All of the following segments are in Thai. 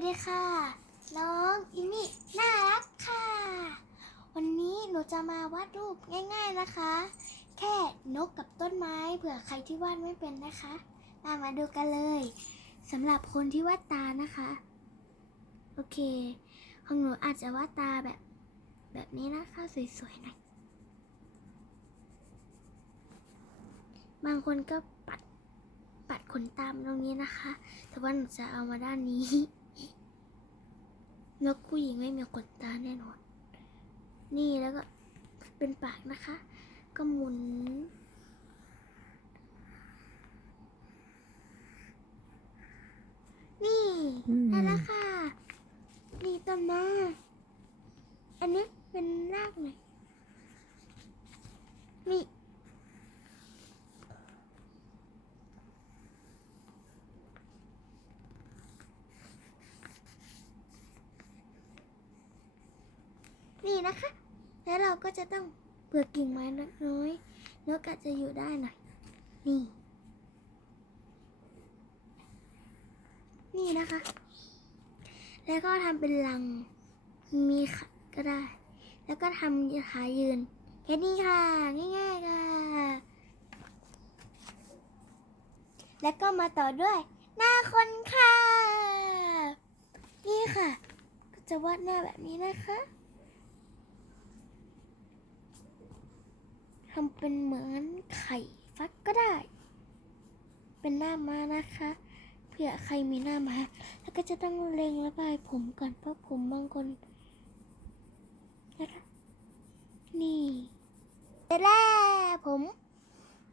วัสดีค่ะ น้องอิมี่น่ารักค่ะ วันนี้หนูจะมาวาดรูปง่าย ๆนะคะ แค่นกกับต้นไม้เผื่อใครที่วาดไม่เป็นนะคะตามมาดูกันเลยสำหรับคนที่วาดตานะคะ โอเค ของหนูอาจจะวาดตาแบบ แบบนี้นะคะสวยๆหน่อยบางคนก็ปัดปัดขนตามตรงนี้นะคะ แต่ว่าหนูจะเอามาด้านนี้ นกผู้หญิงไม่มีขนตาแน่นอน นี่แล้วก็เป็นปากนะคะ ก็หมุน นี่อืม ได้แล้วค่ะ นี่ต้นไม้อันนี้เป็นรากหนอยนี่ นะคะ แล้วเราก็จะต้องเปลือกกิ่งไม้น้อย แล้วก็จะอยู่ได้หน่อย นี่ นี่นะคะ แล้วก็ทำเป็นลัง มีขาก็ได้ แล้วก็ทำขายืน แค่นี้ค่ะ ง่าย ๆ ค่ะ แล้วก็มาต่อด้วย หน้าคนค่ะ นี่ค่ะ ก็จะวาดหน้าแบบนี้นะคะำเป็นเหมือนไข่ฟักก็ได้ เป็นหน้ามานะคะเผื่อใครมีหน้ามาแล้วก็จะต้องเล็งระบายผมก่อนเพราะผมบางคนนะคะนี่เสร็จแล้วผม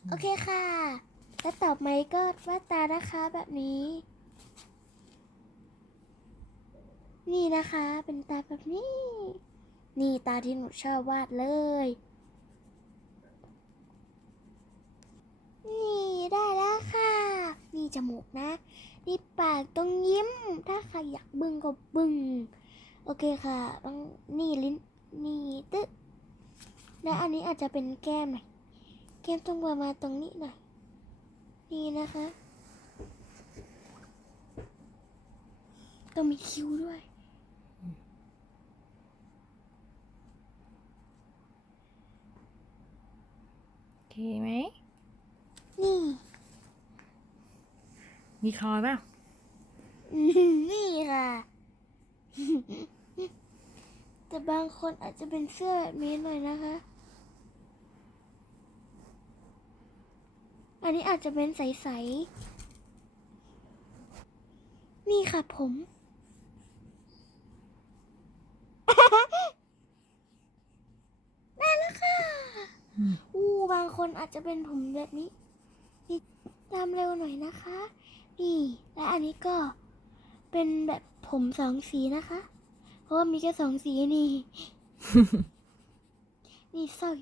โอเคค่ะ แล้วต่อไปก็วาดตานะคะแบบนี้ นี่นะคะ เป็นตาแบบนี้ นี่ตาที่หนูชอบวาดเลย นี่ได้แล้วค่ะ นี่จมูกนะ นี่ปากต้องยิ้ม ถ้าใครอยากบึ้งก็บึ้งโอเคค่ะต้องนี่ลิ้นนี่ตึ๊ะและอันนี้อาจจะเป็นแก้มหน่อยแก้มต้องประมาณตรงนี้หน่อยนี่นะคะ ต้องมีคิ้วด้วยโอเคไหม นี่ มีคอเปล่าอืมนี่ค่ะ แต่บางคนอาจจะเป็นเสื้อแบบนี้หน่อยนะคะ อันนี้อาจจะเป็นใสๆ นี่ค่ะผม ได้แล้วค่ะอืมอู้บางคนอาจจะเป็นผมแบบนี้นี่ ตามเร็วหน่อยนะคะ นี่ และอันนี้ก็เป็นแบบผมสองสีนะคะ เพราะว่ามีแค่สองสีนี่ นี่สร้อย